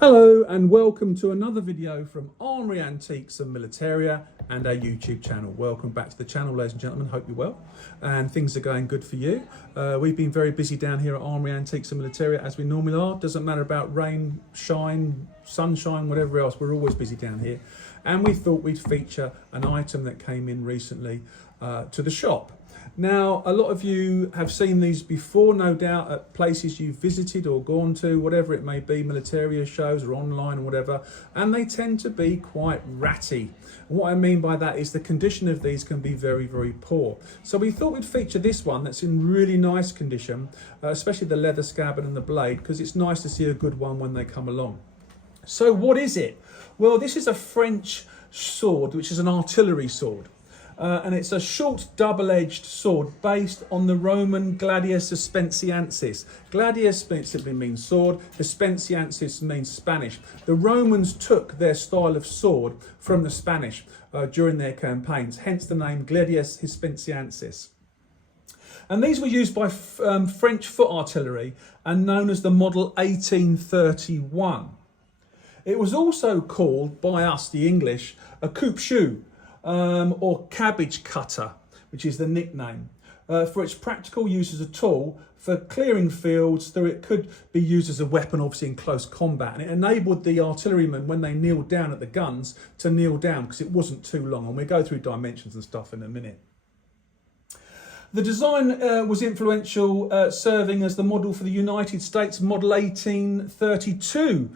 Hello and welcome to another video from Armoury Antiques and Militaria and our YouTube channel. Welcome back to the channel, ladies and gentlemen. Hope you're well and things are going good for you. We've been very busy down here at Armoury Antiques and Militaria as we normally are. Doesn't matter about rain, shine, sunshine, whatever else, we're always busy down here. And we thought we'd feature an item that came in recently to the shop. Now, a lot of you have seen these before, no doubt, at places you've visited or gone to, whatever it may be, Militaria shows or online or whatever, and they tend to be quite ratty. And what I mean by that is the condition of these can be very, very poor. So we thought we'd feature this one that's in really nice condition, especially the leather scabbard and the blade, because it's nice to see a good one when they come along. So what is it? Well, this is a French sword, which is an artillery sword. And it's a short double-edged sword based on the Roman gladius suspensiensis. Gladius simply means sword, suspensiensis means Spanish. The Romans took their style of sword from the Spanish during their campaigns, hence the name gladius suspensiensis. And these were used by French foot artillery and known as the model 1831. It was also called by us, the English, a coupe-chou. Or cabbage cutter, which is the nickname, for its practical use as a tool for clearing fields, though it could be used as a weapon obviously in close combat, and it enabled the artillerymen when they kneeled down at the guns to kneel down because it wasn't too long, and we'll go through dimensions and stuff in a minute. The design was influential, serving as the model for the United States Model 1832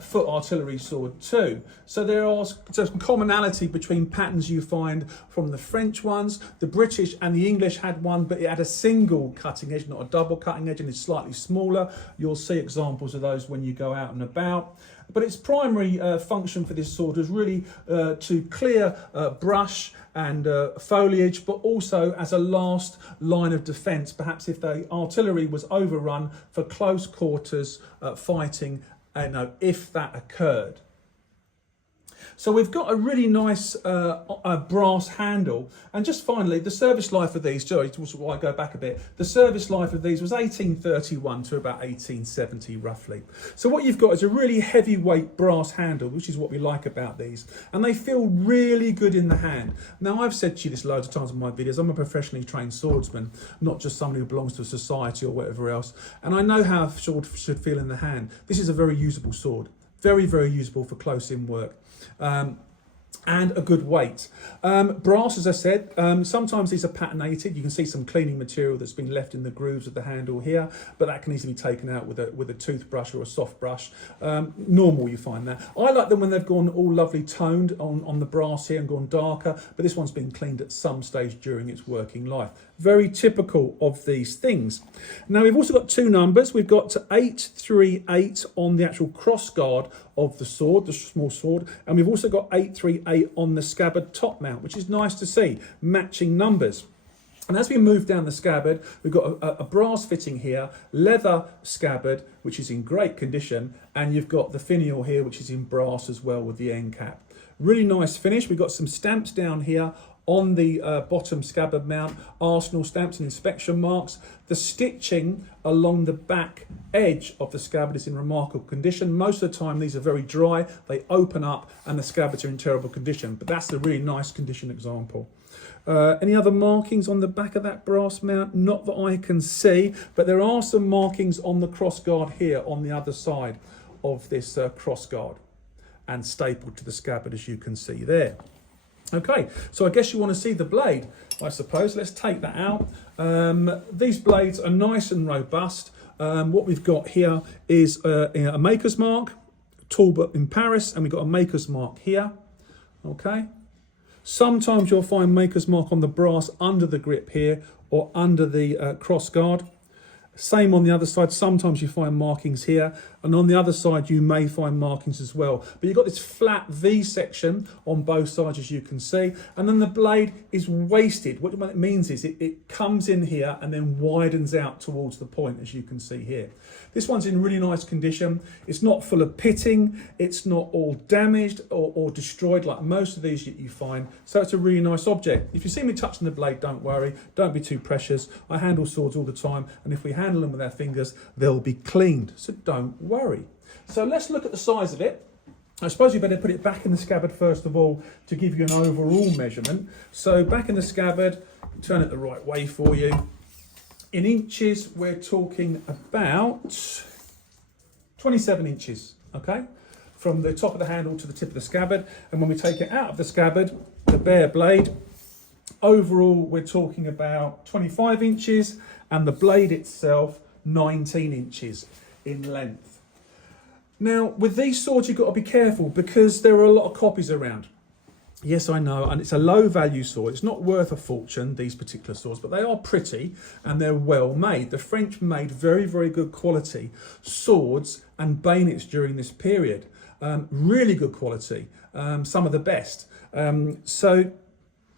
foot artillery sword too. So there's some commonality between patterns you find from the French ones. The British and the English had one, but it had a single cutting edge, not a double cutting edge, and it's slightly smaller. You'll see examples of those when you go out and about. But its primary function for this sword was really to clear brush and foliage, but also as a last line of defence, perhaps if the artillery was overrun for close quarters fighting, if that occurred. So we've got a really nice brass handle. And just finally, the service life of these, sorry, I go back a bit, the service life of these was 1831 to about 1870 roughly. So what you've got is a really heavyweight brass handle, which is what we like about these. And they feel really good in the hand. Now, I've said to you this loads of times in my videos, I'm a professionally trained swordsman, not just somebody who belongs to a society or whatever else. And I know how a sword should feel in the hand. This is a very usable sword. Very, very usable for close-in work. And a good weight. Brass, as I said, sometimes these are patinated. You can see some cleaning material that's been left in the grooves of the handle here, but that can easily be taken out with a toothbrush or a soft brush. Normal, you find that. I like them when they've gone all lovely toned on the brass here and gone darker, but this one's been cleaned at some stage during its working life. Very typical of these things. Now we've also got two numbers. We've got 838 on the actual cross guard of the sword, the small sword, and we've also got 838 on the scabbard top mount, which is nice to see, matching numbers. And as we move down the scabbard, we've got a brass fitting here, leather scabbard, which is in great condition, and you've got the finial here, which is in brass as well with the end cap. Really nice finish. We've got some stamps down here on the bottom scabbard mount, arsenal stamps and inspection marks. The stitching along the back edge of the scabbard is in remarkable condition. Most of the time these are very dry, they open up and the scabbards are in terrible condition, but that's a really nice condition example. Any other markings on the back of that brass mount? Not that I can see, but there are some markings on the cross guard here on the other side of this cross guard and stapled to the scabbard, as you can see there. Okay, so I guess you want to see the blade, I suppose. Let's take that out. These blades are nice and robust. What we've got here is a maker's mark, Talbot in Paris, and we've got a maker's mark here. Okay. Sometimes you'll find maker's mark on the brass under the grip here or under the cross guard. Same on the other side. Sometimes you find markings here, and on the other side you may find markings as well. But you've got this flat V section on both sides, as you can see, and then the blade is wasted. What it means is it comes in here and then widens out towards the point, as you can see here. This one's in really nice condition. It's not full of pitting. It's not all damaged or destroyed like most of these that you find. So it's a really nice object. If you see me touching the blade, don't worry. Don't be too precious. I handle swords all the time, and if we handle them with our fingers, they'll be cleaned. So don't worry. worry. So let's look at the size of it. I suppose you better put it back in the scabbard first of all to give you an overall measurement. So back in the scabbard, turn it the right way for you. In inches, we're talking about 27 inches, okay? From the top of the handle to the tip of the scabbard. And when we take it out of the scabbard, the bare blade, overall, we're talking about 25 inches and the blade itself, 19 inches in length. Now, with these swords, you've got to be careful because there are a lot of copies around. Yes, I know, and it's a low value sword. It's not worth a fortune, these particular swords, but they are pretty and they're well made. The French made very, very good quality swords and bayonets during this period. Really good quality, some of the best. So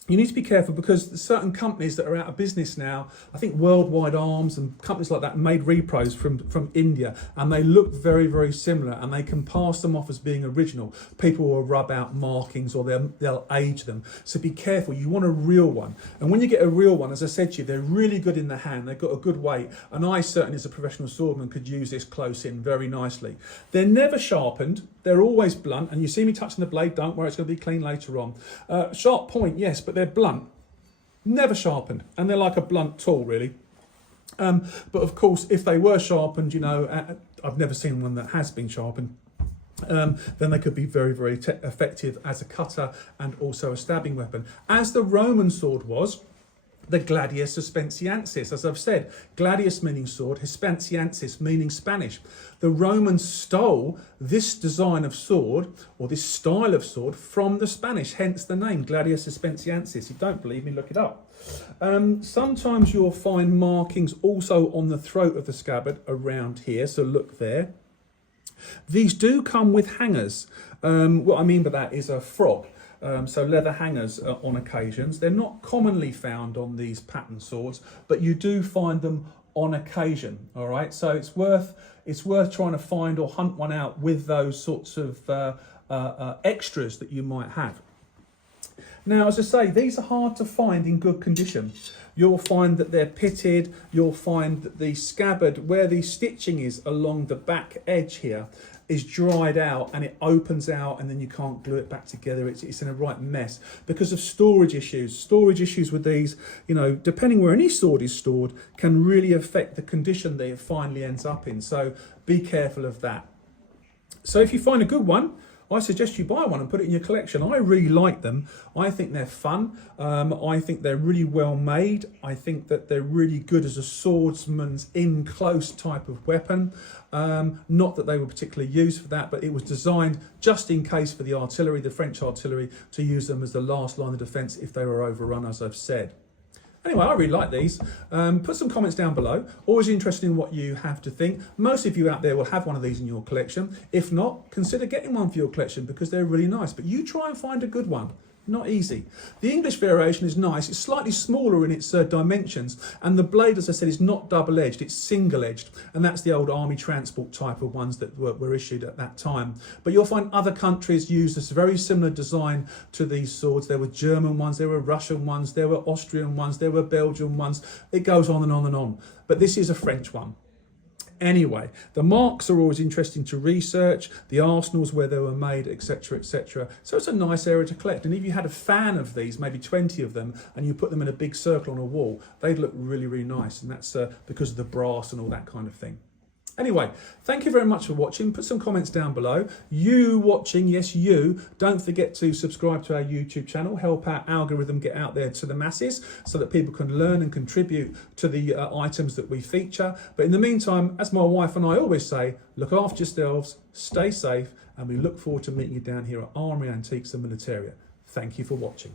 you need to be careful because certain companies that are out of business now, I think Worldwide Arms and companies like that made repros from India, and they look very, very similar, and they can pass them off as being original. People will rub out markings or they'll age them. So be careful, you want a real one. And when you get a real one, as I said to you, they're really good in the hand, they've got a good weight, and I certainly as a professional swordman could use this close in very nicely. They're never sharpened, they're always blunt, and you see me touching the blade, don't worry, it's going to be clean later on. Sharp point, yes, but they're blunt, never sharpened, and they're like a blunt tool really. But of course, if they were sharpened, you know, I've never seen one that has been sharpened, then they could be very, very effective as a cutter and also a stabbing weapon, as the Roman sword was. The gladius suspensiensis, as I've said, gladius meaning sword, suspensiensis meaning Spanish. The Romans stole this design of sword, or this style of sword, from the Spanish, hence the name, gladius suspensiensis. If you don't believe me, look it up. Sometimes you'll find markings also on the throat of the scabbard around here, so look there. These do come with hangers. What I mean by that is a frog. So leather hangers on occasions. They're not commonly found on these pattern swords, but you do find them on occasion. All right, so it's worth trying to find or hunt one out with those sorts of extras that you might have. Now, as I say, these are hard to find in good condition. You'll find that they're pitted. You'll find that the scabbard, where the stitching is along the back edge here, is dried out and it opens out, and then you can't glue it back together. It's in a right mess because of storage issues. Storage issues with these, you know, depending where any sword is stored, can really affect the condition that it finally ends up in. So be careful of that. So if you find a good one, I suggest you buy one and put it in your collection. I really like them. I think they're fun. I think they're really well made. I think that they're really good as a swordsman's in close type of weapon. Not that they were particularly used for that, but it was designed just in case for the artillery, the French artillery, to use them as the last line of defence if they were overrun, as I've said. Anyway, I really like these. Put some comments down below. Always interested in what you have to think. Most of you out there will have one of these in your collection. If not, consider getting one for your collection because they're really nice. But you try and find a good one. Not easy. The English variation is nice. It's slightly smaller in its dimensions, and the blade, as I said, is not double-edged, it's single-edged, and that's the old army transport type of ones that were issued at that time. But you'll find other countries use this very similar design to these swords. There were German ones, there were Russian ones, there were Austrian ones, there were Belgian ones. It goes on and on and on. But this is a French one. Anyway, the marks are always interesting to research, the arsenals where they were made, etc, etc. So it's a nice area to collect. And if you had a fan of these, maybe 20 of them, and you put them in a big circle on a wall, they'd look really, really nice. And that's because of the brass and all that kind of thing. Anyway, thank you very much for watching. Put some comments down below. You watching, yes, you, don't forget to subscribe to our YouTube channel. Help our algorithm get out there to the masses so that people can learn and contribute to the items that we feature. But in the meantime, as my wife and I always say, look after yourselves, stay safe, and we look forward to meeting you down here at Armoury Antiques and Militaria. Thank you for watching.